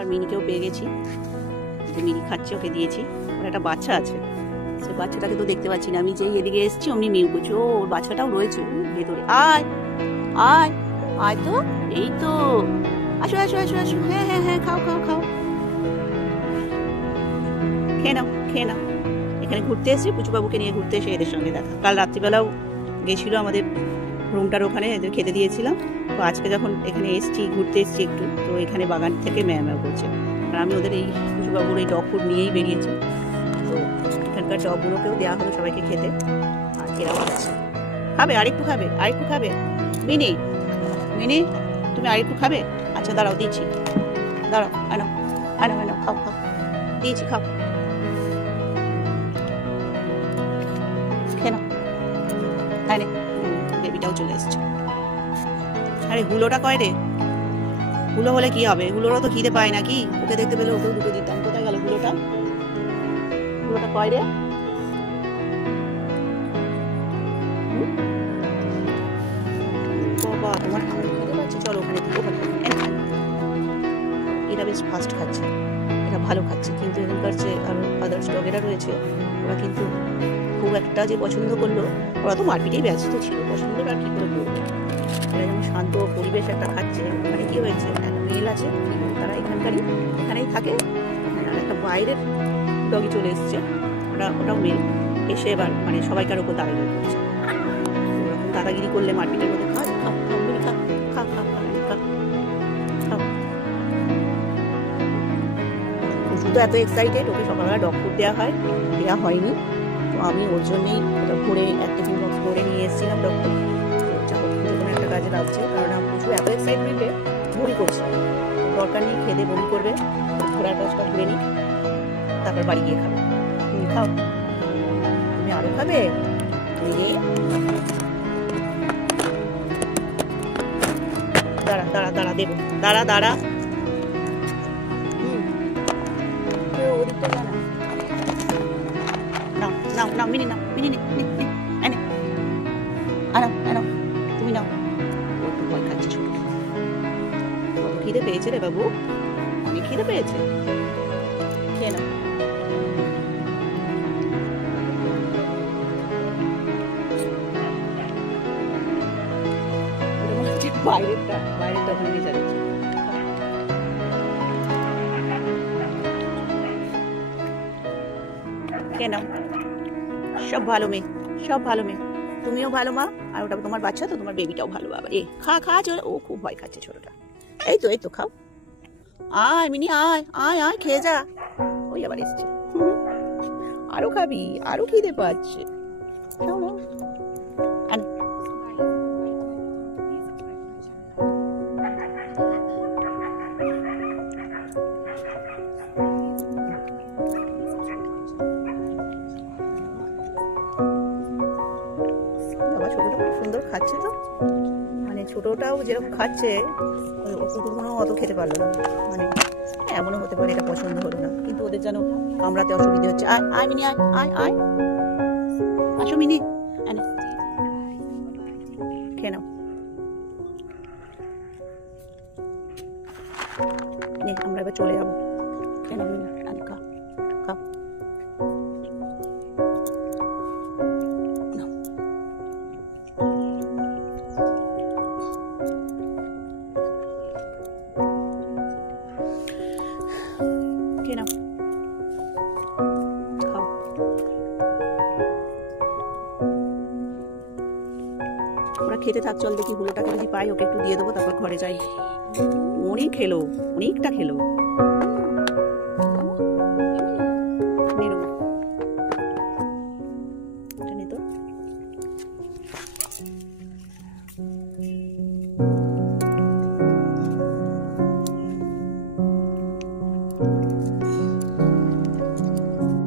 আর মিনিকেও পেয়ে গেছি, মিনি খাচ্ছে, ওকে দিয়েছি। ওর একটা বাচ্চা আছে, সে বাচ্চাটাকে তো দেখতে পাচ্ছি না। আমি যেই এদিকে এসেছি অমনি মিউ করছি, ও ওর বাচ্চাটাও রয়েছে ভেতরে। আয় আয় আয়, তো এই তো, আসো আসো আসো আসো, হ্যাঁ হ্যাঁ হ্যাঁ, খাও খাও খাও, খেয়ে নাও খেয়ে নাও। এখানে ঘুরতে এসে পুচুবাবুকে নিয়ে ঘুরতে এসে এদের সঙ্গে দেখা। কাল রাত্রিবেলাও গেছিল আমাদের রুমটার ওখানে, এদের খেতে দিয়েছিলাম। তো আজকে যখন এখানে এসছি, ঘুরতে এসছি একটু, তো এখানে বাগান থেকে ম্যাও ম্যাও করছে। আর আমি ওদের এই পুচুবাবুর এই ডগ ফুড নিয়েই বেরিয়েছি। তো এখানকার ডগগুলোকেও দেওয়া হলো সবাইকে খেতে, আর এরাও খাচ্ছে। খাবে আরেকটু, খাবে আরেকটু, খাবে মিনি, মিনি তুমি আরেকটু খাবে? আচ্ছা দাঁড়াও দিচ্ছি, দাঁড়াও, আনো আনো আনো, খাও খাও, দিয়েছি খাও, খেয়ে নাও। হ্যাঁ রে, বেবিটাও চলে এসছে। আরে হুলোটা কয় রে? হুলো হলে কি হবে? হুলোরও তো খিদে পায় নাকি? ওকে দেখতে পেলে ওকেও দুটো দিতাম। কোথায় গেল হুলোটা? হুলোটা কয় রে? বাবা, তোমার খিদে পাচ্ছে? চলো ওখানে, এরা বেশ ফাস্ট খাচ্ছে, এরা ভালো খাচ্ছে। কিন্তু এখানকার যে আরো আদার্স ডগেরা রয়েছে, ওরা কিন্তু খুব একটা যে পছন্দ করলো, ওরা তো মারপিটেই ব্যস্ত ছিল, পছন্দ আর কি করে করবে। এরা যেমন শান্ত পরিবেশ একটা খাচ্ছে। ওখানে কি হয়েছে, মেল আছে, তারা এখানেই থাকে। আর একটা বাইরের ডগি চলে এসছে, ওটাও মেল, এসে এবার মানে সবাইকার ওপর দাঁড়িয়ে করছে। ওরকম দাদাগিরি করলে মারপিটের মধ্যে খা খা খা খা খা খা খা। তো এত এক্সাইটেড, ওকে সকালবেলা ডগ ফুড দেওয়া হয়নি। তো আমি ওর জন্যই ভরে এক টিফিন বক্স ভরে নিয়ে এসেছিলাম ডগ ফুড। কোনো একটা কাজে লাগছে, কারণ আমি প্রচুর এত এক্সাইটমেন্টে বমি করছি। দরকার নেই, খেতে বমি করবে, ঘোরার কাজটা ঘুরে নিই, তারপর বাড়ি গিয়ে খাবে। তুমি খাও, তুমি আরো খাবে? দাঁড়া দাঁড়া দাঁড়া, দেবো, দাঁড়া দাঁড়া, ওদিকটা না, নাও নাও নাও, মিনি নাও, মিনি নে, আনো আনো, তুমি নাও। ও তো ভয় খাচ্ছে ছোট। কত খিদে পেয়েছে রে বাবু, অনেক খিদে পেয়েছে, খেয়ে নাও। বাইরেরটা ওখানে নিয়ে যাচ্ছে। খেয়ে নাও, সব ভালো মেয়ে, সব ভালো মেয়ে, তুমিও ভালো মা। আর ওটা তোমার বাচ্চা, তো তোমার বেবিটাও ভালো। বাবা এ খা খা, ও খুব ভয় খাচ্ছে ছোটটা। এই তো খাও, আয় মিনি, আয় আয় আয়, খেয়ে যা। ওই আবার এসছে, আরো খাবি? আরো খিদে পাচ্ছে, সুন্দর খাচ্ছে তো, মানে ছোটটাও যেরকম খাচ্ছে, কুকুরগুলো অত খেতে পারলো না। মানে এমনও হতে পারে এটা পছন্দ হলো না, কিন্তু ওদের যেন কামড়াতে অসুবিধে হচ্ছে। আয় আয় মিনি, আয় আয় আয়, আসো মিনি, খেয়ে নাও। আমরা এবার চলে যাবো। কেন মিনি, খা খাও। ওরা খেতে থাক, চল দেখি হুলোটাকে যদি পাই, ওকে একটু দিয়ে দেবো, তারপর ঘরে যাই। অনেকটা খেলো। তো